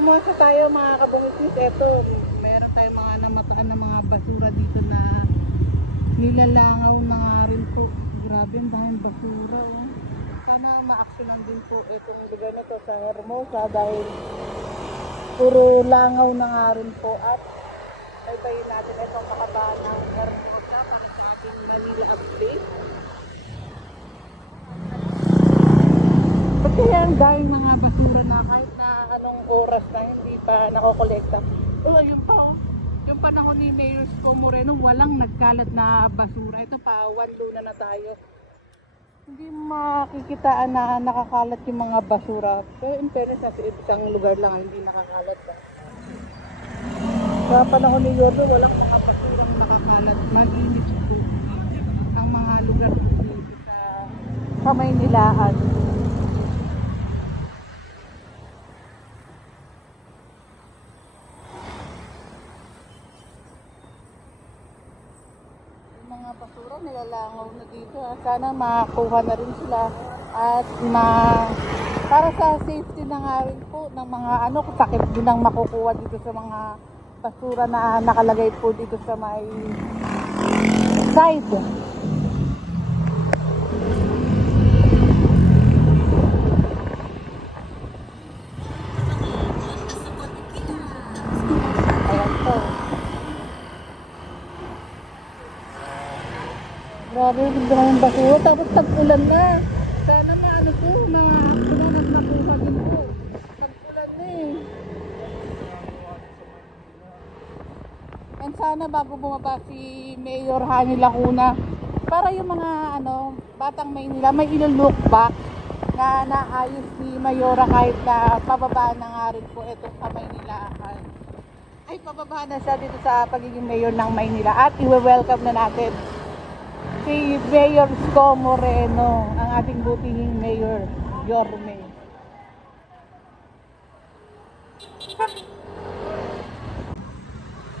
Hermosa tayo mga kabungitis. Eto, meron tayong mga namataan na mga basura dito na nilalangaw na nga rin po. Grabe, ang daming basura. Oh. Sana ma-actionan din po itong lugar na to sa Hermosa dahil puro langaw na nga rin po. At paypayin natin itong makabaan ng Hermosa para sa ating Manila update. Ba't kaya ang daming mga basura na kahit na anong oras na hindi pa nakokolekta? Oh, yun pa oh. Yung panahon ni Mayor Isko Moreno, walang nagkalat na basura. Ito pa, one luna na tayo. Hindi makikitaan na nakakalat yung mga basura. Pero in fairness, sa isang lugar lang hindi nakakalat pa. Sa panahon ni Yordo, walang mga basurang nakakalat. Mag-inis po ang mga lugar dito sa Maynilaan. Mga basura nilalangaw na dito. Sana makakuha na rin sila at para sa safety na nga rin po ng mga sakit din ang makukuha dito sa mga basura na nakalagay po dito sa may side. Ayan po. Grabe, yung basura. Tapos tag-ulan na. Sana maano po, mga aksyon at nakuha din po. Tag-ulan na eh. And sana bago bumaba si Mayor Hani Lacuna, para yung mga batang Maynila may ilo-look back na naayos ni Mayora kahit na pababa na nga rin po ito sa Maynilaan. Ay, pababa na siya dito sa pagiging Mayor ng Maynila at i-welcome na natin si Mayor Isko Moreno, ang ating butihing Mayor Yorme.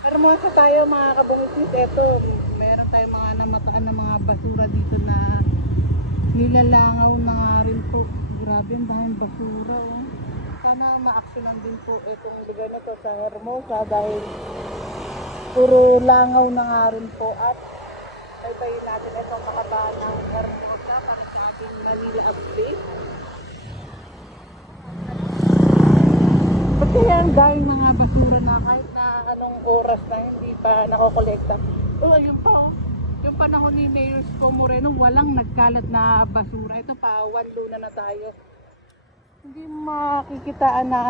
Hermosa tayo mga kabungitis. Eto, meron tayong mga namataan na mga basura dito na nilalangaw na nga rin po. Grabe, ang daming basura. Oh. Sana ma-actionan din po itong lugar na to sa Hermosa dahil puro langaw na nga rin po. At paypayin natin itong makabaan ng Hermosa para sa ating Manila update. Ba't kaya ang daming mga basura na kahit na anong oras na hindi pa nakokolekta? Oh, yun pa oh. Yung panahon ni Mayor Isko Moreno, walang nagkalat na basura. Ito pa, one luna na tayo. Hindi makikitaan na